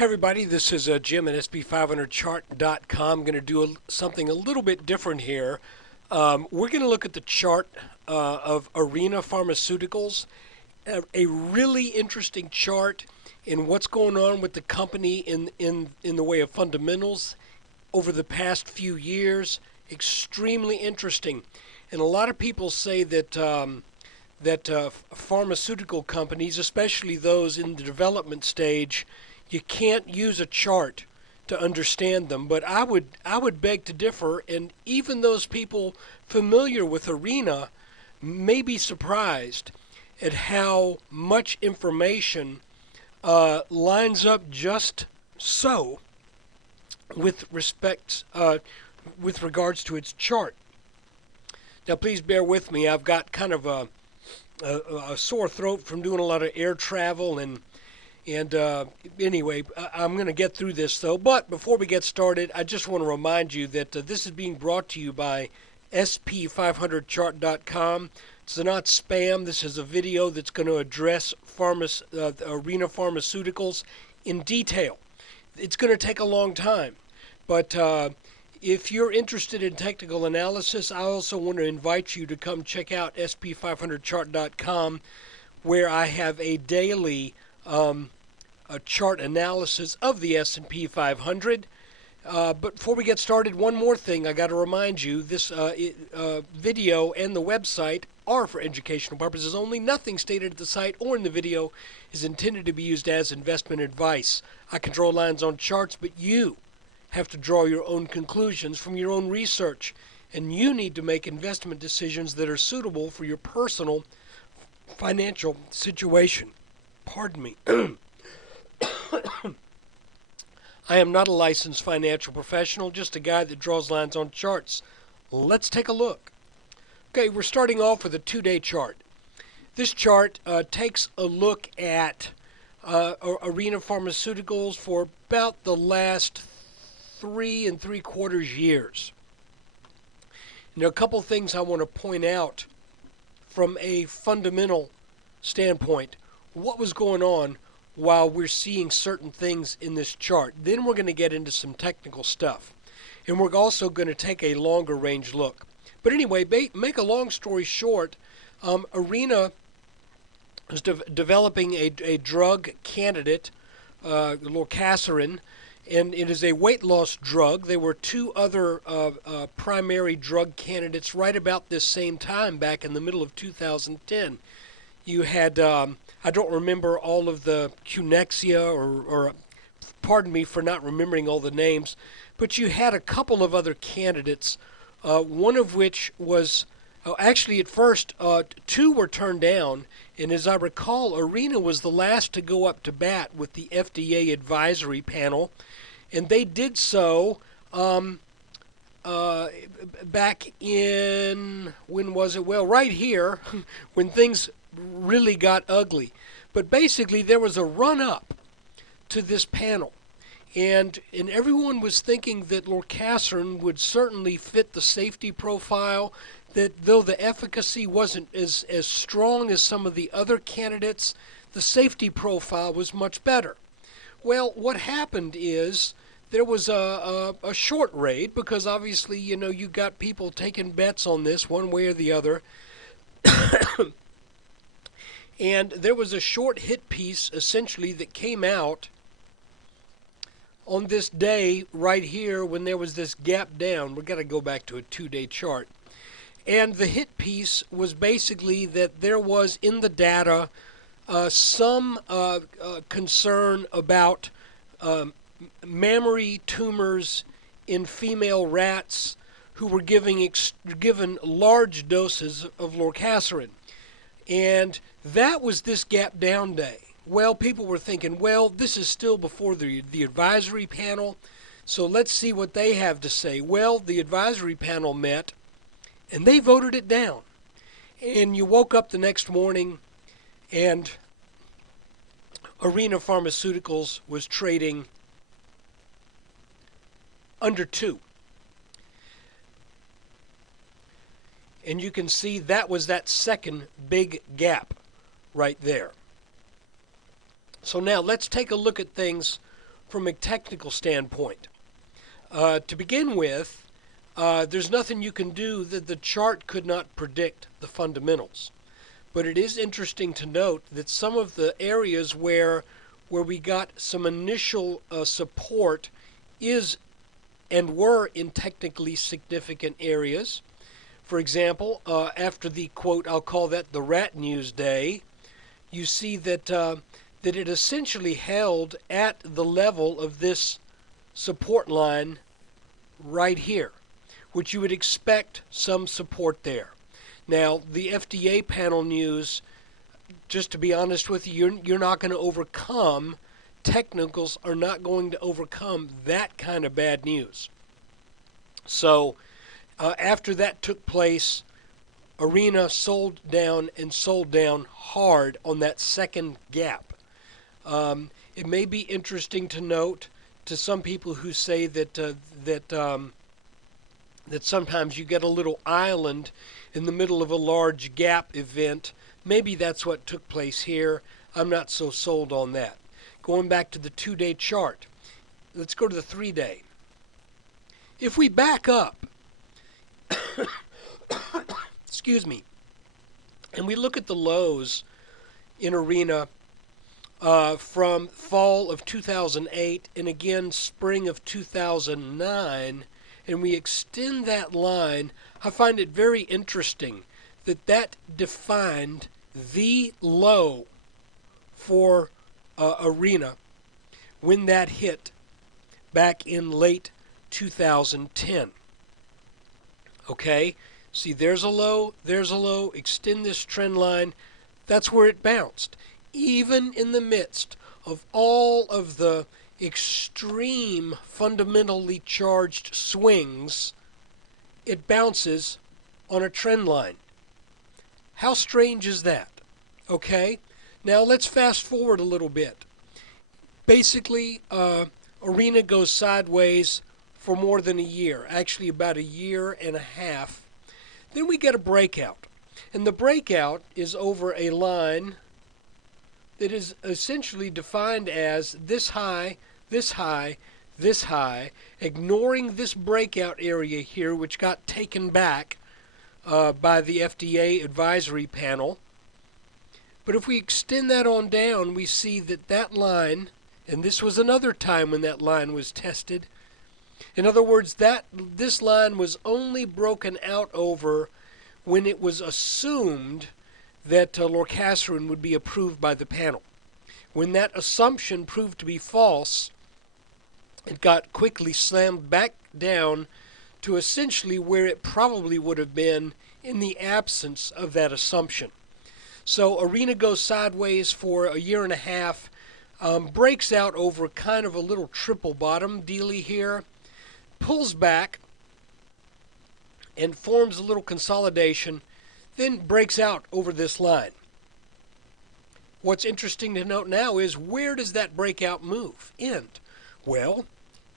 Hey everybody, this is Jim at SP500chart.com. I'm going to do something a little bit different here. We're going to look at the chart of ARNA Pharmaceuticals, a really interesting chart in what's going on with the company in the way of fundamentals over the past few years. Extremely interesting. And a lot of people say that pharmaceutical companies, especially those in the development stage, you can't use a chart to understand them, but I would beg to differ, and even those people familiar with ARNA may be surprised at how much information lines up just so with regards to its chart. Now, please bear with me. I've got kind of a sore throat from doing a lot of air travel, and anyway, I'm going to get through this, though. But before we get started, I just want to remind you that this is being brought to you by SP500chart.com. It's not spam. This is a video that's going to address ARNA Pharmaceuticals in detail. It's going to take a long time, but if you're interested in technical analysis, I also want to invite you to come check out SP500chart.com, where I have a daily a chart analysis of the S&P 500. But before we get started, one more thing I got to remind you: this video and the website are for educational purposes only. Nothing stated at the site or in the video is intended to be used as investment advice. I control lines on charts, but you have to draw your own conclusions from your own research, and you need to make investment decisions that are suitable for your personal financial situation. Pardon me. I am not a licensed financial professional, just a guy that draws lines on charts. Let's take a look. Okay, we're starting off with a 2-day chart. This chart takes a look at ARNA Pharmaceuticals for about the last 3 3/4 years. Now, a couple things I want to point out from a fundamental standpoint. What was going on while we're seeing certain things in this chart? Then we're going to get into some technical stuff. And we're also going to take a longer range look. But anyway, make a long story short, ARNA is developing a drug candidate, lorcaserin, and it is a weight loss drug. There were 2 other primary drug candidates right about this same time, back in the middle of 2010. You had, I don't remember all of the Cunexia, or pardon me for not remembering all the names, but you had a couple of other candidates, one of which was, actually at first 2 were turned down, and as I recall, ARNA was the last to go up to bat with the FDA advisory panel, and they did so back in, when was it? Well, right here, when things really got ugly. But basically, there was a run-up to this panel, and everyone was thinking that lorcaserin would certainly fit the safety profile, that though the efficacy wasn't as strong as some of the other candidates, the safety profile was much better. Well, what happened is there was a short raid, because obviously, you know, you got people taking bets on this one way or the other. And there was a short hit piece, essentially, that came out on this day right here when there was this gap down. We've got to go back to a 2-day chart. And the hit piece was basically that there was in the data some concern about mammary tumors in female rats who were given large doses of lorcaserin. And that was this gap down day. Well, people were thinking, well, this is still before the advisory panel, so let's see what they have to say. Well, the advisory panel met, and they voted it down. And you woke up the next morning, and ARNA Pharmaceuticals was trading under 2. And you can see that was that second big gap right there. So now let's take a look at things from a technical standpoint. To begin with, there's nothing you can do that the chart could not predict the fundamentals. But it is interesting to note that some of the areas where we got some initial support is and were in technically significant areas. For example, after the quote, I'll call that the rat news day, you see that that it essentially held at the level of this support line right here, which you would expect some support there. Now, the FDA panel news, just to be honest with you, you're not going to overcome, technicals are not going to overcome that kind of bad news. So, after that took place, ARNA sold down and sold down hard on that second gap. It may be interesting to note to some people who say that that sometimes you get a little island in the middle of a large gap event. Maybe that's what took place here. I'm not so sold on that. Going back to the 2-day chart, let's go to the 3-day. If we back up, excuse me, and we look at the lows in ARNA from fall of 2008 and again spring of 2009, and we extend that line, I find it very interesting that that defined the low for ARNA when that hit back in late 2010. Okay, see, there's a low, extend this trend line, that's where it bounced. Even in the midst of all of the extreme fundamentally charged swings, it bounces on a trend line. How strange is that? Okay, now let's fast forward a little bit. Basically, ARNA goes sideways for more than a year, actually about a year and a half. Then we get a breakout, and the breakout is over a line that is essentially defined as this high, this high, this high, ignoring this breakout area here, which got taken back by the FDA advisory panel. But if we extend that on down, we see that that line, and this was another time when that line was tested. In other words, that this line was only broken out over when it was assumed that lorcaserin would be approved by the panel. When that assumption proved to be false, it got quickly slammed back down to essentially where it probably would have been in the absence of that assumption. So ARNA goes sideways for a year and a half, breaks out over kind of a little triple bottom dealy here, pulls back and forms a little consolidation, then breaks out over this line. What's interesting to note now is, where does that breakout move end? Well,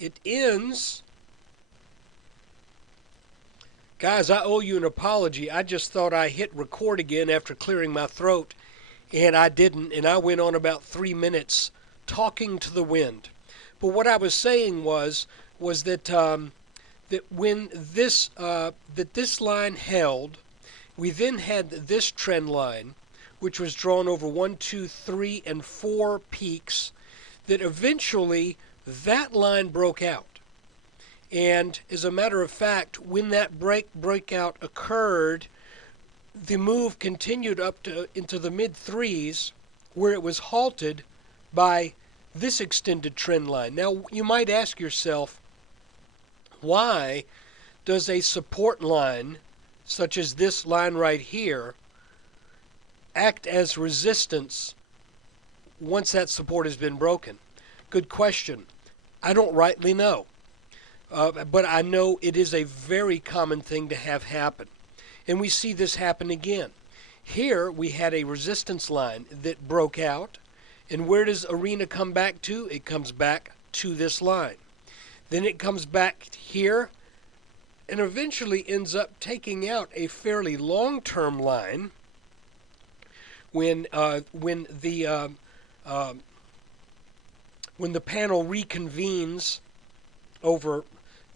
it ends. Guys, I owe you an apology. I just thought I hit record again after clearing my throat, and I didn't, and I went on about 3 minutes talking to the wind. But what I was saying was that that when this line held, we then had this trend line, which was drawn over 1, 2, 3, and 4 peaks, that eventually that line broke out. And as a matter of fact, when that breakout occurred, the move continued up to into the mid threes, where it was halted by this extended trend line. Now, you might ask yourself, why does a support line such as this line right here act as resistance once that support has been broken? Good question. I don't rightly know. But I know it is a very common thing to have happen. And we see this happen again. Here we had a resistance line that broke out. And where does ARNA come back to? It comes back to this line. Then it comes back here and eventually ends up taking out a fairly long-term line when the when the panel reconvenes over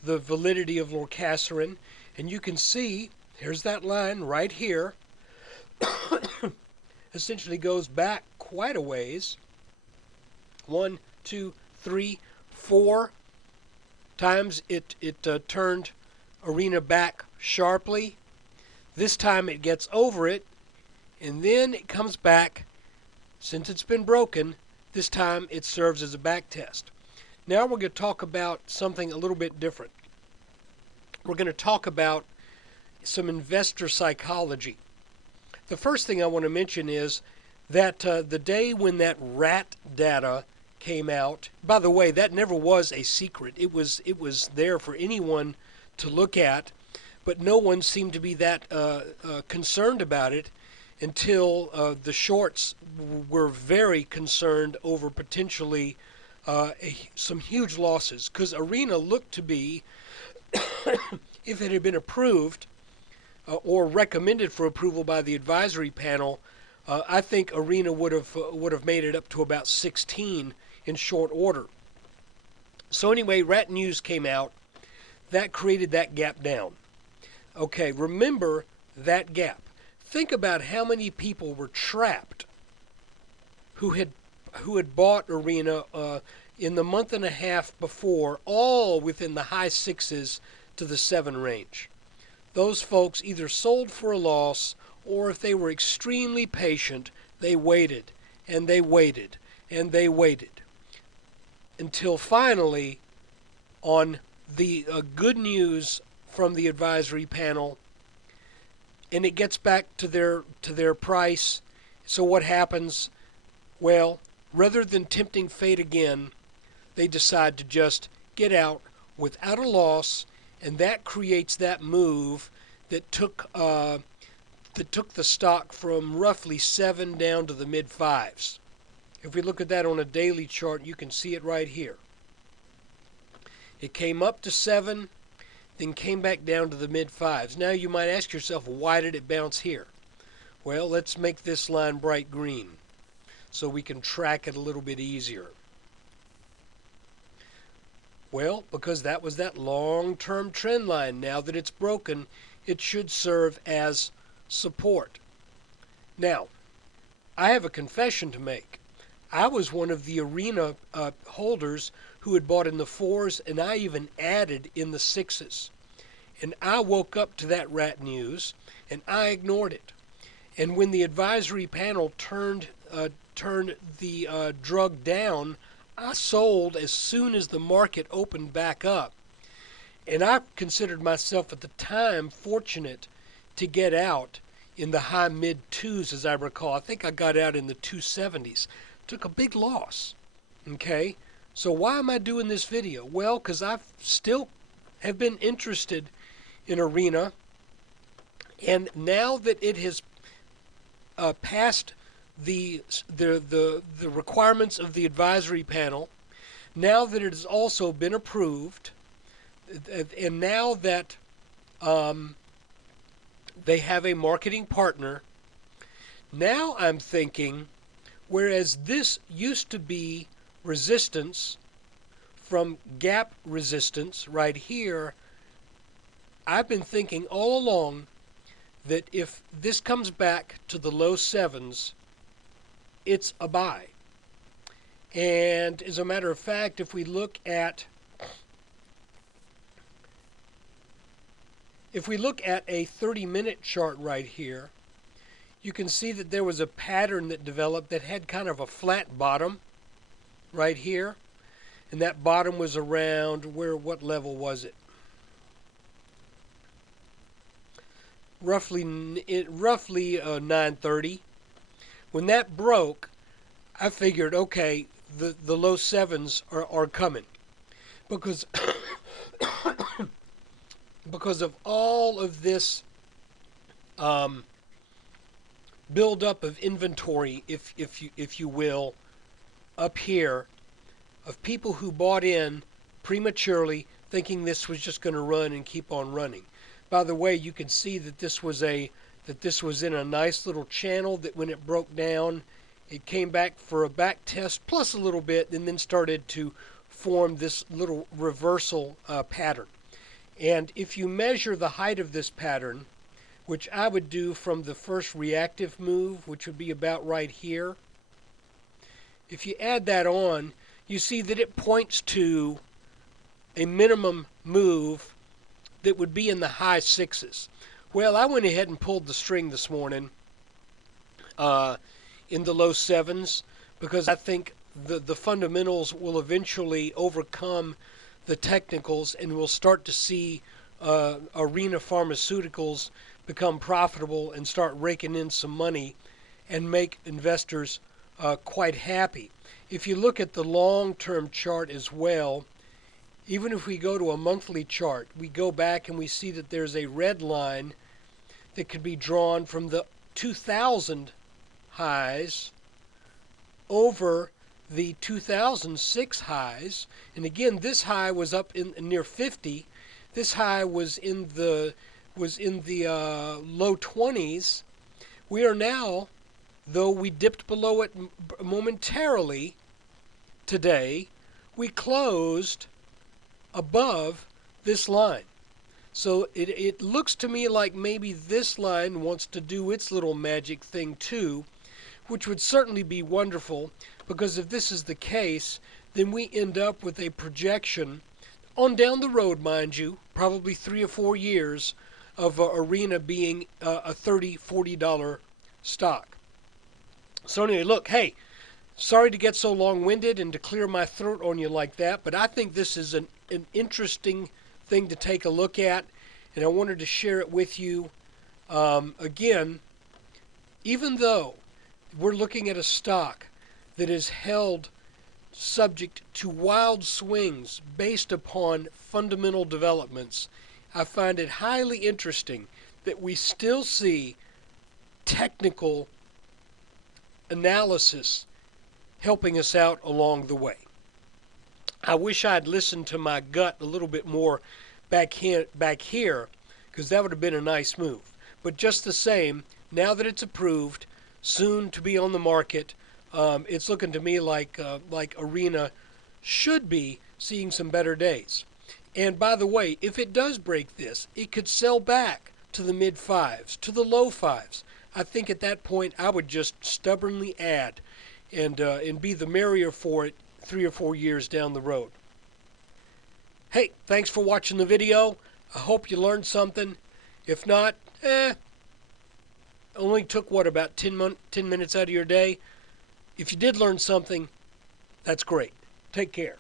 the validity of lorcaserin, and you can see, here's that line right here, essentially goes back quite a ways. 1, 2, 3, 4 times it turned ARNA back sharply. This time it gets over it, and then it comes back. Since it's been broken, this time it serves as a back test. Now we're going to talk about something a little bit different. We're going to talk about some investor psychology. The first thing I want to mention is that the day when that rat data came out, by the way, that never was a secret. It was there for anyone to look at, but no one seemed to be that concerned about it until the shorts were very concerned over potentially some huge losses, because ARNA looked to be, if it had been approved or recommended for approval by the advisory panel, I think ARNA would have made it up to about 16 in short order. So anyway, rat news came out. That created that gap down. Okay, remember that gap. Think about how many people were trapped who had bought ARNA in the month and a half before, all within the high 6s to the 7 range. Those folks either sold for a loss, or if they were extremely patient, they waited and they waited and they waited until finally, on the good news from the advisory panel, and it gets back to their price. So what happens? Well, rather than tempting fate again, they decide to just get out without a loss, and that creates that move that took the stock from roughly 7 down to the mid 5s. If we look at that on a daily chart, you can see it right here. It came up to 7, then came back down to the mid 5s. Now you might ask yourself, why did it bounce here? Well, let's make this line bright green so we can track it a little bit easier. Well, because that was that long-term trend line. Now that it's broken, it should serve as support. Now, I have a confession to make. I was one of the ARNA holders who had bought in the 4s, and I even added in the 6s. And I woke up to that rat news, and I ignored it. And when the advisory panel turned the drug down, I sold as soon as the market opened back up. And I considered myself at the time fortunate to get out in the high mid 2s, as I recall. I think I got out in the 270s. Took a big loss. Okay, so why am I doing this video? Well, because I still have been interested in ARNA, and now that it has passed the requirements of the advisory panel, now that it has also been approved, and now that they have a marketing partner, now I'm thinking, whereas this used to be resistance from gap resistance right here, I've been thinking all along that if this comes back to the low 7s, it's a buy. And as a matter of fact, if we look at a 30-minute chart right here, you can see that there was a pattern that developed that had kind of a flat bottom right here. And that bottom was around what level was it? Roughly 930. When that broke, I figured, okay, the low 7s are coming. Because because of all of this buildup of inventory, if you will, up here, of people who bought in prematurely, thinking this was just going to run and keep on running. By the way, you can see that this was in a nice little channel that when it broke down, It came back for a back test plus a little bit and then started to form this little reversal pattern. And if you measure the height of this pattern, which I would do from the first reactive move, which would be about right here, if you add that on, you see that it points to a minimum move that would be in the high sixes. Well, I went ahead and pulled the string this morning in the low sevens because I think the fundamentals will eventually overcome the technicals and we'll start to see ARNA Pharmaceuticals become profitable and start raking in some money and make investors quite happy. If you look at the long-term chart as well, even if we go to a monthly chart, we go back and we see that there's a red line that could be drawn from the 2000 highs over the 2006 highs. And again, this high was up in near 50. This high was in the low 20s. We are now, though we dipped below it momentarily today, we closed above this line. So it looks to me like maybe this line wants to do its little magic thing too, which would certainly be wonderful, because if this is the case, then we end up with a projection on down the road, mind you, probably 3 or 4 years, of ARNA being a $30, $40 stock. So anyway, look, hey, sorry to get so long-winded and to clear my throat on you like that, but I think this is an interesting thing to take a look at, and I wanted to share it with you. Again, even though we're looking at a stock that is held subject to wild swings based upon fundamental developments, I find it highly interesting that we still see technical analysis helping us out along the way. I wish I'd listened to my gut a little bit more back here, because that would have been a nice move. But just the same, now that it's approved, soon to be on the market, it's looking to me like ARNA should be seeing some better days. And by the way, if it does break this, it could sell back to the mid fives, to the low fives. I think at that point I would just stubbornly add and be the merrier for it 3 or 4 years down the road. Hey, thanks for watching the video. I hope you learned something. If not, only took what, about 10 minutes out of your day. If you did learn something, that's great. Take care.